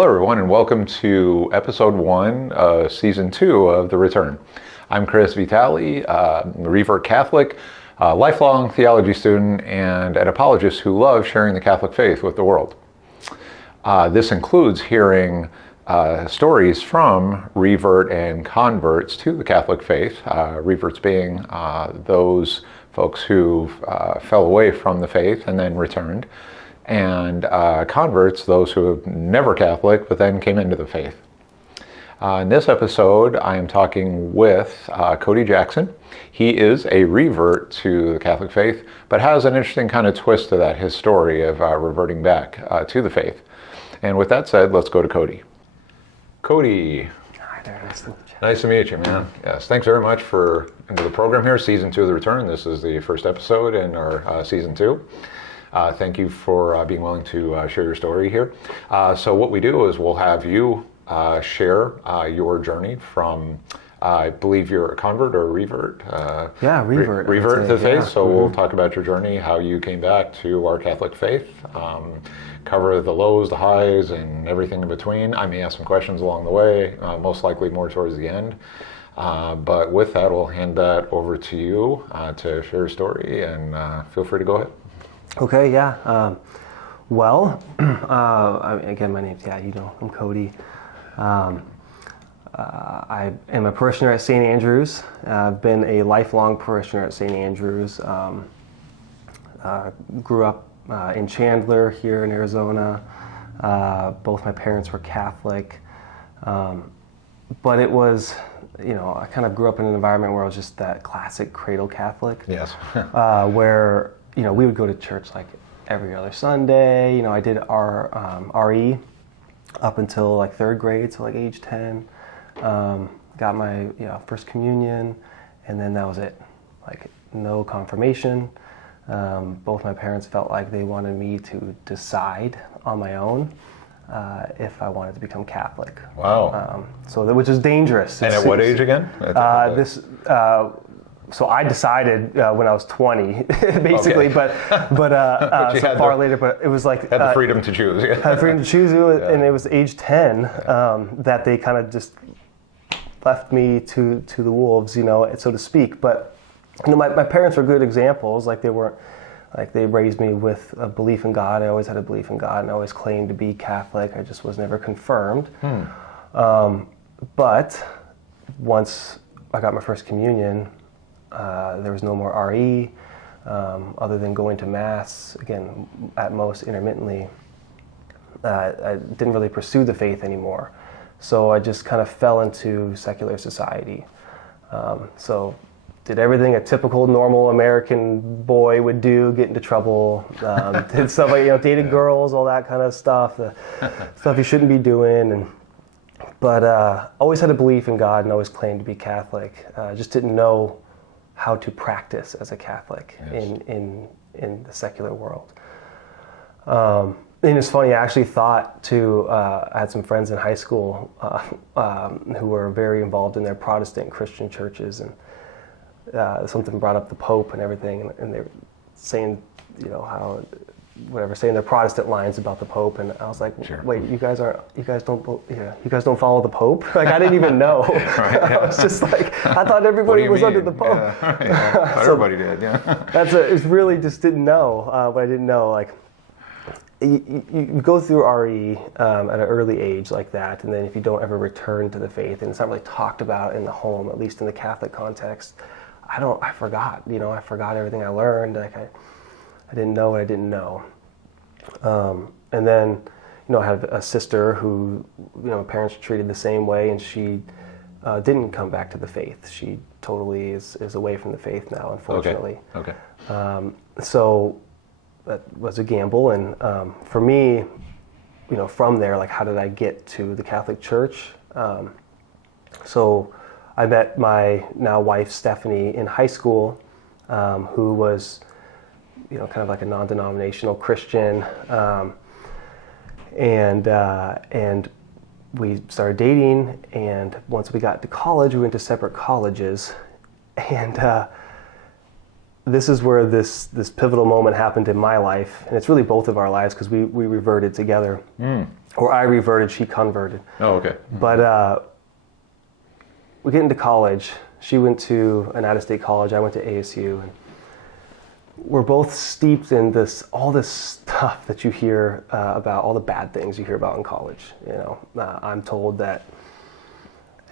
Hello everyone and welcome to episode 1, season 2 of The Return. I'm Chris Vitale, revert Catholic, lifelong theology student, and an apologist who loves sharing the Catholic faith with the world. This includes hearing stories from revert and converts to the Catholic faith, reverts being those folks who fell away from the faith and then returned, and converts, those who have never Catholic but then came into the faith. In this episode, I am talking with Cody Jackson. He is a revert to the Catholic faith, but has an interesting kind of twist to that, his story of reverting back to the faith. And with that said, let's go to Cody. Cody. Hi there, nice to meet you. Nice to meet you, man. Yes, thanks very much for into the program here, season 2 of The Return. This is the first episode in our season 2. Thank you for being willing to share your story here. So what we do is we'll have you share your journey from, I believe you're a convert or a revert? Revert. Revert to the faith. Yeah. So we'll talk about your journey, how you came back to our Catholic faith, cover the lows, the highs, and everything in between. I may ask some questions along the way, most likely more towards the end. But with that, we'll hand that over to you to share your story, and feel free to go ahead. Okay, yeah. Again, my name's, I'm Cody. I am a parishioner at St. Andrews. I've been a lifelong parishioner at St. Andrews. Grew up in Chandler here in Arizona. Both my parents were Catholic. But it was, I kind of grew up in an environment where I was just that classic cradle Catholic. Yes. Where we would go to church like every other Sunday. I did our RE up until like 3rd grade, so like age 10. Got my first communion, and then that was it. Like no confirmation. Both my parents felt like they wanted me to decide on my own if I wanted to become Catholic. Wow. Which is dangerous. And at what age again? So I decided when I was 20, basically, Okay. but so far later. But it was like had the freedom to choose. Had the freedom to choose, and it was age 10 that they kind of just left me to the wolves, so to speak. But my parents were good examples. Like they raised me with a belief in God. I always had a belief in God, and I always claimed to be Catholic. I just was never confirmed. But once I got my first communion, there was no more RE, other than going to Mass, again, at most intermittently. I didn't really pursue the faith anymore. So I just kind of fell into secular society. So did everything a typical, normal American boy would do, get into trouble, did stuff like, dated girls, all that kind of stuff, the stuff you shouldn't be doing. But always had a belief in God and always claimed to be Catholic. Just didn't know how to practice as a Catholic. Yes. in the secular world. And it's funny, I actually thought I had some friends in high school who were very involved in their Protestant Christian churches, and something brought up the Pope and everything, and they were saying, saying their Protestant lines about the Pope, and I was like, sure. Wait, you guys don't follow the Pope? Like I didn't even know. Right, yeah. I was just like, I thought everybody was under the Pope. Yeah, right, yeah. I thought everybody did. Yeah. It's really just didn't know, but I didn't know. Like you go through RE at an early age like that, and then if you don't ever return to the faith, and it's not really talked about in the home, at least in the Catholic context, I forgot. I forgot everything I learned. Like I didn't know what I didn't know. And then, I have a sister who, my parents treated the same way, and she didn't come back to the faith. She totally is away from the faith now, unfortunately. Okay. So that was a gamble. And for me, from there, like, how did I get to the Catholic Church? So I met my now wife, Stephanie, in high school, who was kind of like a non-denominational Christian, and we started dating. And once we got to college, we went to separate colleges, and this is where this pivotal moment happened in my life, and it's really both of our lives because we reverted together. or I reverted, she converted. Oh, okay. But we get into college. She went to an out-of-state college. I went to ASU, and we're both steeped in all this stuff that you hear about, all the bad things you hear about in college. I'm told that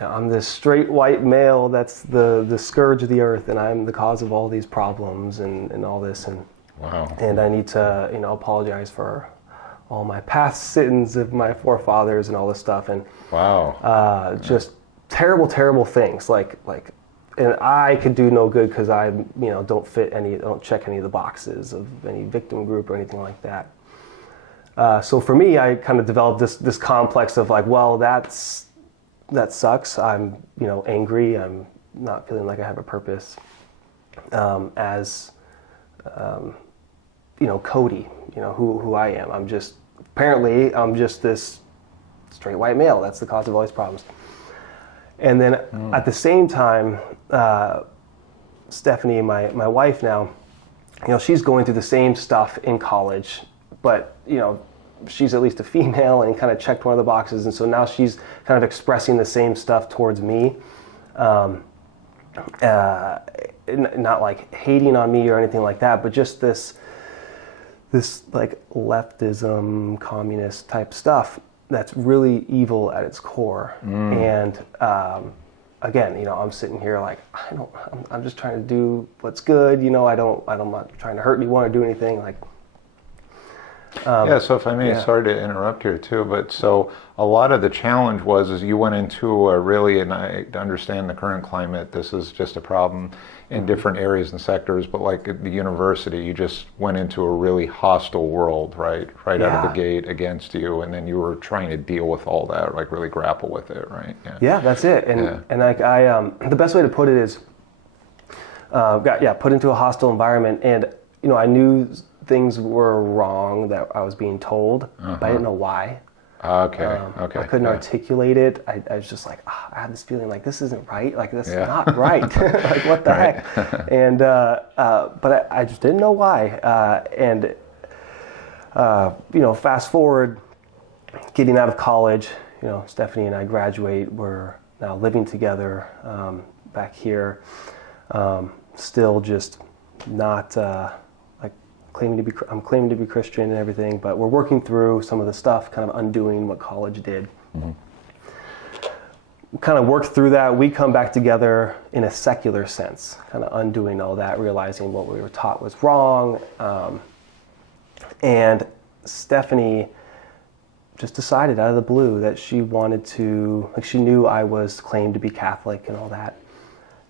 I'm this straight white male that's the scourge of the earth, and I'm the cause of all these problems and all this, and wow. And I need to apologize for all my past sins of my forefathers and all this stuff, and wow, just terrible things like. And I could do no good because I, don't check any of the boxes of any victim group or anything like that. So for me, I kind of developed this complex of like, well, that sucks. I'm, angry. I'm not feeling like I have a purpose. As Cody, who I am. I'm just this straight white male. That's the cause of all these problems. And then at the same time, Stephanie, my wife now, she's going through the same stuff in college, but, she's at least a female and kind of checked one of the boxes. And so now she's kind of expressing the same stuff towards me. Not like hating on me or anything like that, but just this like leftism, communist type stuff that's really evil at its core. And again, I'm sitting here like I'm just trying to do what's good. I'm not trying to hurt anyone or do anything like. So if I may, sorry to interrupt here too, but so a lot of the challenge is you went into and I understand the current climate, this is just a problem in different areas and sectors, but like at the university, you just went into a really hostile world, right out of the gate against you, and then you were trying to deal with all that, like really grapple with it, right? Yeah, that's it. And like the best way to put it is, put into a hostile environment, and I knew things were wrong that I was being told, but I didn't know why. Okay. I couldn't articulate it. I was just like, I had this feeling like this isn't right. Like this is not right. Like what the heck? And but I just didn't know why. Fast forward, getting out of college. Stephanie and I graduate. We're now living together back here. Still just not. I'm claiming to be Christian and everything, but we're working through some of the stuff, kind of undoing what college did. Mm-hmm. We kind of worked through that. We come back together in a secular sense, kind of undoing all that, realizing what we were taught was wrong. And Stephanie just decided out of the blue that she wanted to, she knew I was claimed to be Catholic and all that.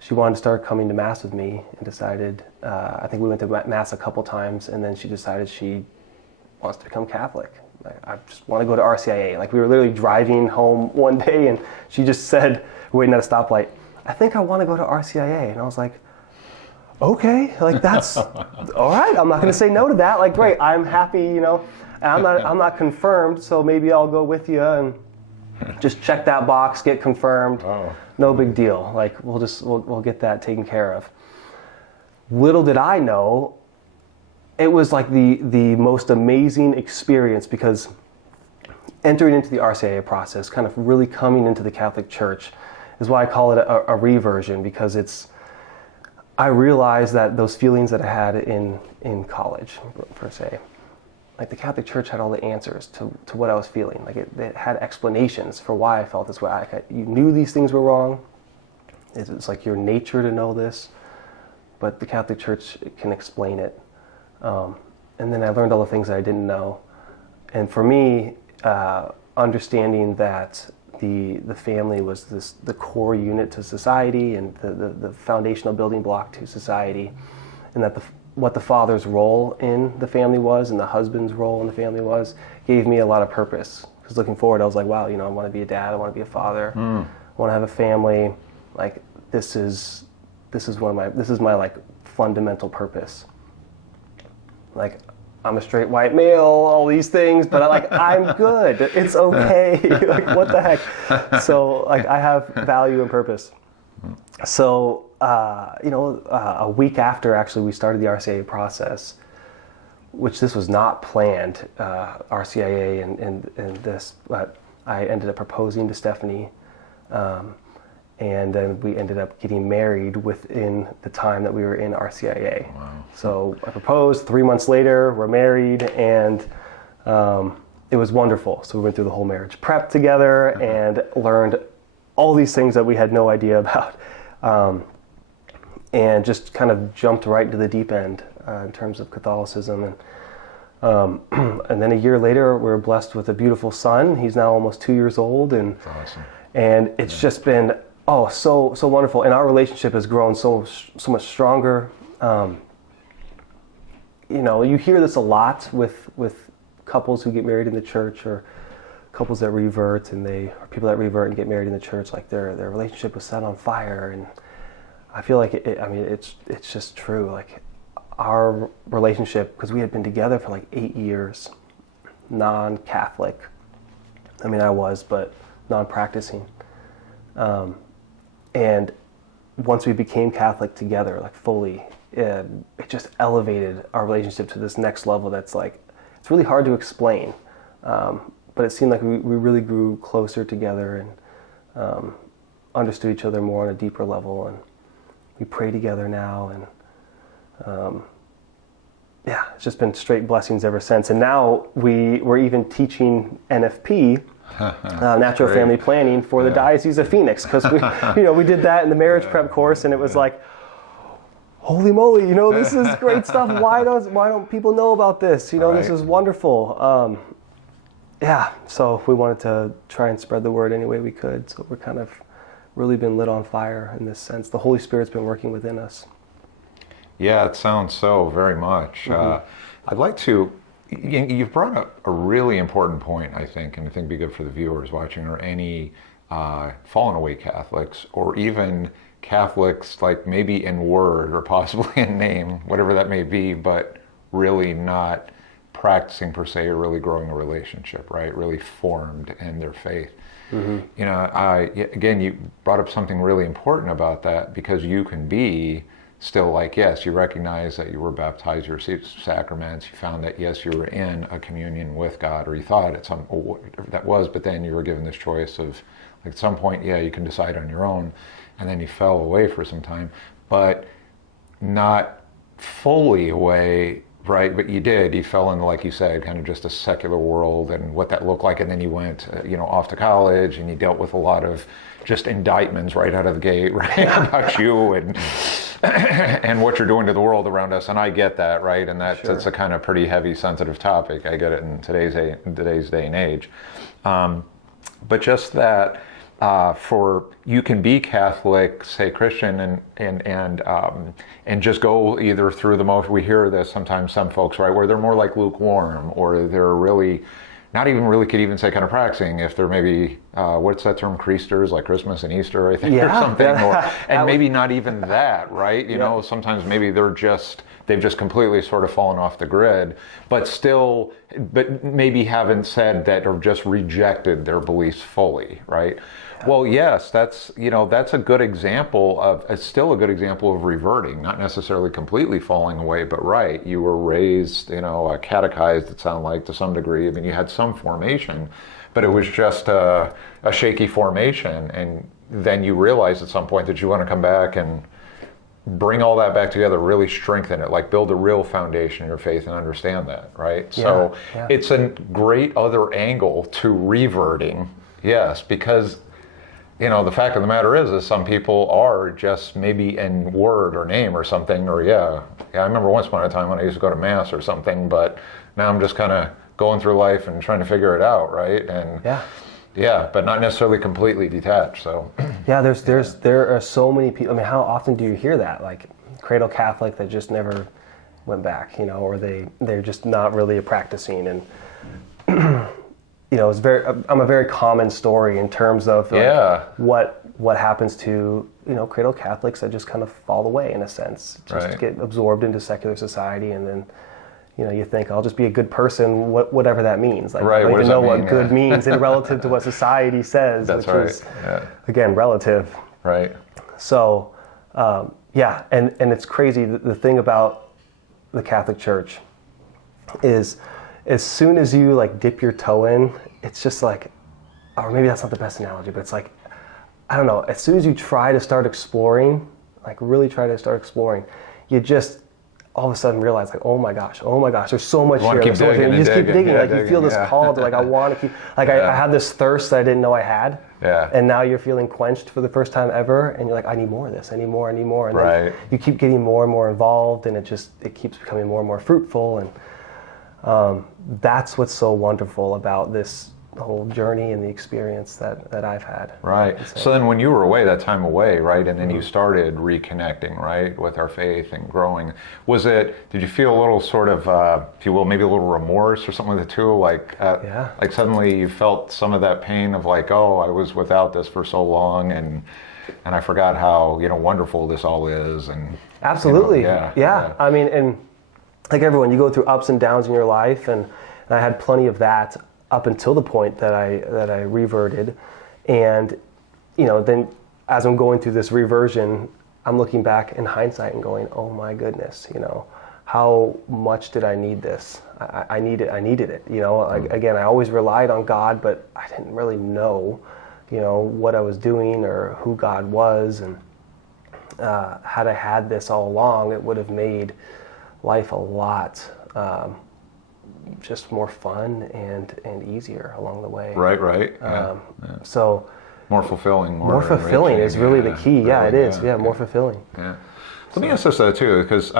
She wanted to start coming to Mass with me and decided, I think we went to Mass a couple times, and then she decided she wants to become Catholic. I just want to go to RCIA. Like we were literally driving home one day and she just said, waiting at a stoplight, I think I want to go to RCIA. And I was like, okay, like that's, all right, I'm not going to say no to that. Like, great, I'm happy, and I'm not confirmed, so maybe I'll go with you and just check that box, get confirmed. Oh. No big deal. Like we'll get that taken care of. Little did I know, it was like the most amazing experience, because entering into the RCIA process, kind of really coming into the Catholic Church, is why I call it a reversion, because I realized that those feelings that I had in college, per se, like the Catholic Church had all the answers to what I was feeling. Like it had explanations for why I felt this way. You knew these things were wrong. It's like your nature to know this, but the Catholic Church can explain it. And then I learned all the things that I didn't know. And for me, understanding that the family was the core unit to society and the foundational building block to society, and that what the father's role in the family was and the husband's role in the family was, gave me a lot of purpose. Because looking forward, I was like, wow, I want to be a dad, I want to be a father, I want to have a family. Like this is my like fundamental purpose. Like I'm a straight white male, all these things, but I'm good. It's okay. Like what the heck? So like I have value and purpose. So a week after actually we started the RCIA process, which this was not planned, RCIA and this, but I ended up proposing to Stephanie, and then we ended up getting married within the time that we were in RCIA. Wow. So I proposed, 3 months later, we're married, and it was wonderful. So we went through the whole marriage prep together and learned all these things that we had no idea about, and just kind of jumped right into the deep end in terms of Catholicism. And then a year later, we were blessed with a beautiful son. He's now almost 2 years old, and That's awesome. And it's just been so wonderful. And our relationship has grown so much stronger. You hear this a lot with couples who get married in the church, or couples that revert, or people that revert and get married in the church, like their relationship was set on fire. And I feel like it's just true. Like our relationship, because we had been together for like 8 years, non-Catholic. I mean, I was, but non-practicing. And once we became Catholic together, like fully, it just elevated our relationship to this next level that's like, it's really hard to explain. But it seemed like we really grew closer together and understood each other more on a deeper level. And we pray together now, and it's just been straight blessings ever since. And now we're even teaching NFP, natural family planning, for the Diocese of Phoenix, because we did that in the marriage prep course, and it was like, holy moly, this is great stuff. Why don't people know about this? This is wonderful. So we wanted to try and spread the word any way we could. So we're kind of really been lit on fire in this sense. The Holy Spirit's been working within us. Yeah, it sounds so very much. Mm-hmm. I'd like to, you've brought up a really important point, I think, and I think it'd be good for the viewers watching, or any fallen away Catholics, or even Catholics like maybe in word or possibly in name, whatever that may be, but really not practicing per se, or really growing a relationship, right? Really formed in their faith. Mm-hmm. Again, you brought up something really important about that, because you can be still like, yes, you recognize that you were baptized, you received sacraments, you found that, yes, you were in a communion with God, or you thought at some, or whatever that was, but then you were given this choice of, like, at some point, you can decide on your own, and then you fell away for some time, but not fully away, right? But you fell into, like you said, kind of just a secular world and what that looked like, and then you went, off to college, and you dealt with a lot of just indictments right out of the gate, right, about you and what you're doing to the world around us. And I get that, right? And that's a kind of pretty heavy, sensitive topic. I get it in today's day and age. But just that, for you can be Catholic, say Christian, and just go either through the motion. We hear this sometimes, some folks, right, where they're more like lukewarm, or they're really not even really, could even say kind of practicing, if they're maybe what's that term, creasters, like Christmas and Easter, I think, or something, and maybe not even that, right? Sometimes maybe they've just completely sort of fallen off the grid, but maybe haven't said that, or just rejected their beliefs fully, right? Well, yes, that's a good example of, it's still a good example of reverting, not necessarily completely falling away, but right, you were raised, catechized, it sounded like, to some degree. I mean, you had some formation, but it was just a shaky formation, and then you realize at some point that you want to come back and bring all that back together, really strengthen it, like build a real foundation in your faith and understand that, right? So it's a great other angle to reverting, yes, because the fact of the matter is some people are just maybe in word or name or something, or I remember once upon a time when I used to go to Mass or something, but now I'm just kind of going through life and trying to figure it out, right? And but not necessarily completely detached. So there are so many people. I mean, how often do you hear that, like cradle Catholic that just never went back, or they're just not really practicing, and it's I'm a very common story in terms of what happens to cradle Catholics that just kind of fall away, in a sense, just get absorbed into secular society, and then you think, I'll just be a good person, whatever that means. Like, I don't even know what good means in relative to what society says, which is again relative. Right. So and it's crazy, the thing about the Catholic Church is as soon as you like dip your toe in, it's just like, or maybe that's not the best analogy, but it's like, I don't know, as soon as you try to start exploring, like really try to start exploring, you just all of a sudden realize like, oh my gosh, there's so much here. Keep digging, you just keep digging, yeah, like you feel this call to like, I want to keep, like I have this thirst that I didn't know I had. Yeah. And now you're feeling quenched for the first time ever, and you're like, I need more of this, I need more. And Right. then you keep getting more and more involved, and it keeps becoming more and more fruitful. And that's what's so wonderful about this whole journey and the experience that I've had. Right. So then when you were away, that time away, right, and then you started reconnecting, right, with our faith and growing, did you feel a little sort of, if you will, maybe a little remorse or something like that too? Like suddenly you felt some of that pain of like, oh, I was without this for so long, and I forgot how, wonderful this all is. And absolutely. Yeah. I mean, and like everyone, you go through ups and downs in your life, and I had plenty of that up until the point that I reverted. And then as I'm going through this reversion, I'm looking back in hindsight and going, oh my goodness, how much did I need this? I needed it. Again, I always relied on God, but I didn't really know what I was doing or who God was. And had I had this all along, it would have made life a lot just more fun and easier along the way. Right. So more fulfilling. More fulfilling is really the key. Yeah, it is. Yeah, more fulfilling. Yeah. Let me ask this too, because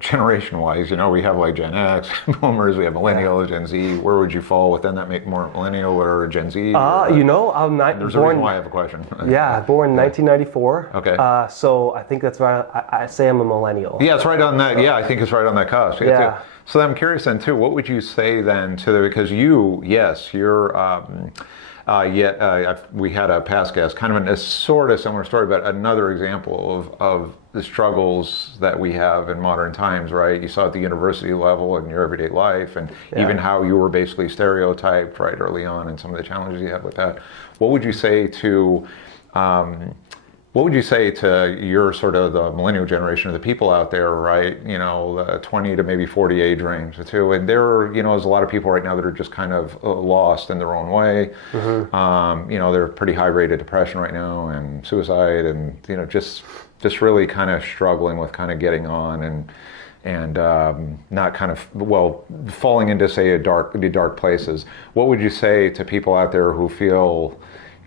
generation-wise, we have like Gen X, Boomers, we have Millennials, Gen Z. Where would you fall within that? Make more Millennial or Gen Z? I'm not. There's a reason why I have a question. Yeah, born in 1994. Okay. So I think that's right. I say I'm a Millennial. Yeah, it's right on that. Yeah, I think it's right on that cusp. Yeah. So I'm curious then too. What would you say then to because you're. We had a past guest, kind of a sort of similar story, but another example of the struggles that we have in modern times, right? You saw at the university level in your everyday life, and even how you were basically stereotyped right early on, and some of the challenges you have with that. What would you say to your sort of the millennial generation of the people out there, right? The 20 to maybe 40 age range too. And there's a lot of people right now that are just kind of lost in their own way. Mm-hmm. They're pretty high rate of depression right now and suicide, and just really kind of struggling with kind of getting on and not kind of falling into say the dark places. What would you say to people out there who feel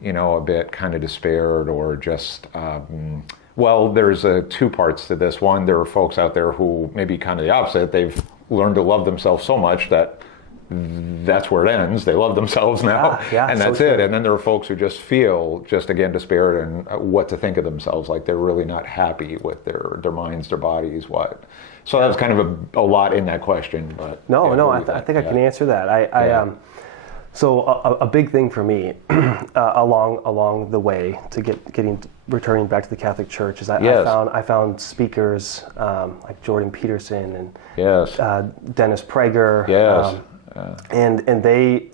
a bit kind of despaired or just, there's two parts to this. One, there are folks out there who maybe kind of the opposite. They've learned to love themselves so much that that's where it ends. They love themselves now, and that's it. And then there are folks who just feel again despaired and what to think of themselves, like they're really not happy with their minds, their bodies, what. So that's kind of a lot in that question. But I think I can answer that. So a big thing for me along the way to returning back to the Catholic Church is I found speakers like Jordan Peterson and Dennis Prager, and they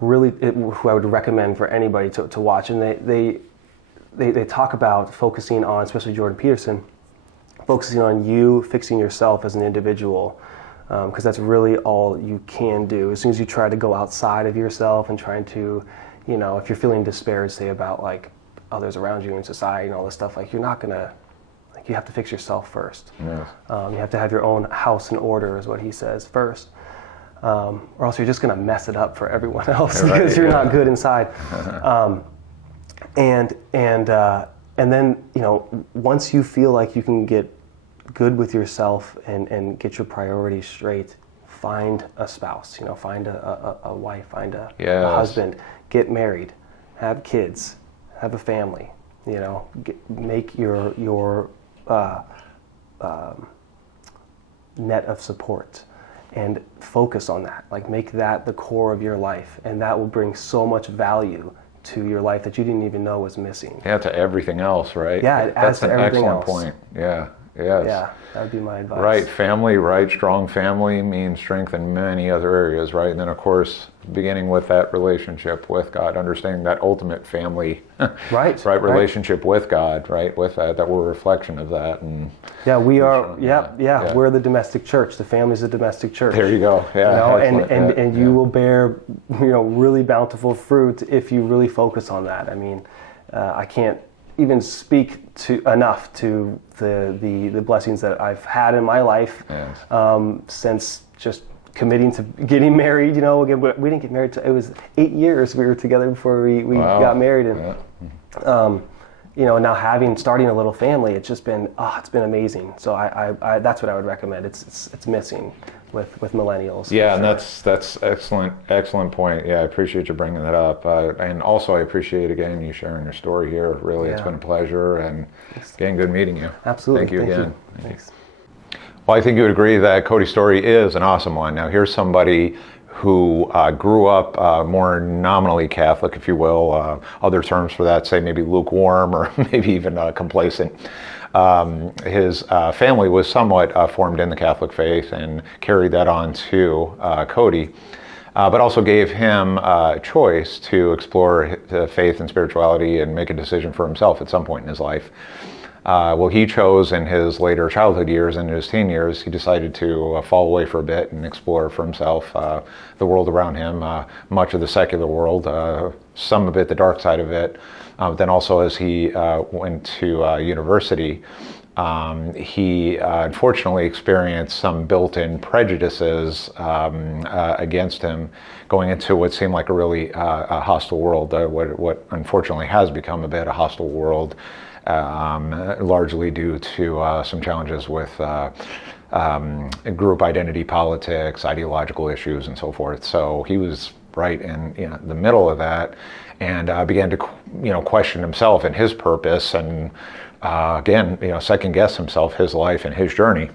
really who I would recommend for anybody to watch, and they talk about focusing on, especially Jordan Peterson, focusing on you fixing yourself as an individual. Because that's really all you can do. As soon as you try to go outside of yourself and trying to, if you're feeling despair, say about like others around you in society and all this stuff, like you're not gonna, like you have to fix yourself first. Yes. You have to have your own house in order, is what he says first, or else you're just gonna mess it up for everyone else because you're not good inside. And then once you feel like you can get good with yourself and get your priorities straight, find a spouse, find a wife, find a husband, get married, have kids, have a family, make your net of support and focus on that. Like make that the core of your life, and that will bring so much value to your life that you didn't even know was missing. Yeah, to everything else, right? Yeah, it adds to everything else. That's an excellent point. Yeah. Yes. Yeah, that would be my advice. Right, family, right, strong family means strength in many other areas, right? And then, of course, beginning with that relationship with God, understanding that ultimate family, Right, relationship with God, right, with that we're a reflection of that. And yeah, we are. Yeah. We're the domestic church. The family's the domestic church. There you go. Yeah, You know, excellent. and you will bear, really bountiful fruit if you really focus on that. I mean, I can't even speak enough to the blessings that I've had in my life. Yes. Since just committing to getting married. Again, we didn't get married till it was 8 years we were together before we Wow. got married, and now starting a little family, it's just been it's been amazing. So I that's what I would recommend. It's missing with millennials. Yeah, and that's excellent point. Yeah, I appreciate you bringing that up, and also I appreciate again you sharing your story here. Really, it's been a pleasure, and again, good meeting you. Absolutely. Thank you again. Thanks. Well, I think you would agree that Cody's story is an awesome one. Now, here's somebody who grew up more nominally Catholic, if you will. Other terms for that say maybe lukewarm or maybe even complacent. His family was somewhat formed in the Catholic faith and carried that on to Cody, but also gave him a choice to explore faith and spirituality and make a decision for himself at some point in his life. He chose in his later childhood years and his teen years, he decided to fall away for a bit and explore for himself the world around him, much of the secular world, some of it, the dark side of it. Then also as he went to university, he unfortunately experienced some built-in prejudices against him going into what seemed like a really hostile world, what unfortunately has become a bit a hostile world. Largely due to some challenges with group identity politics, ideological issues, and so forth. So he was right in the middle of that, and began to question himself and his purpose, and again second guess himself, his life, and his journey.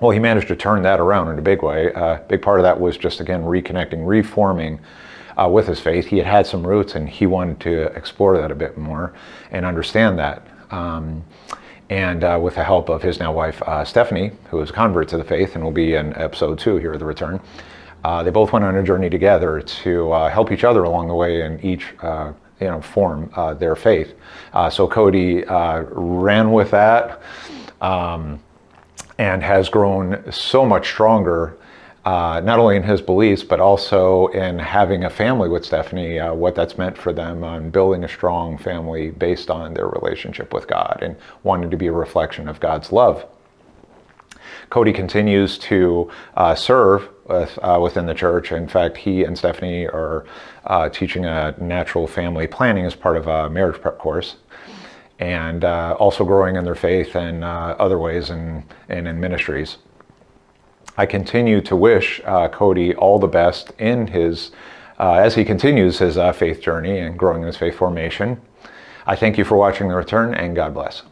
Well, he managed to turn that around in a big way. Big part of that was just again reconnecting, reforming. With his faith. He had some roots and he wanted to explore that a bit more and understand that. And with the help of his now wife, Stephanie, who is a convert to the faith and will be in episode 2 here at The Return, they both went on a journey together to help each other along the way and each form their faith. So Cody ran with that and has grown so much stronger. Not only in his beliefs, but also in having a family with Stephanie, what that's meant for them on building a strong family based on their relationship with God and wanting to be a reflection of God's love. Cody continues to serve within the church. In fact, he and Stephanie are teaching a natural family planning as part of a marriage prep course, and also growing in their faith and other ways and in ministries. I continue to wish Cody all the best in his, as he continues his faith journey and growing in his faith formation. I thank you for watching The Return, and God bless.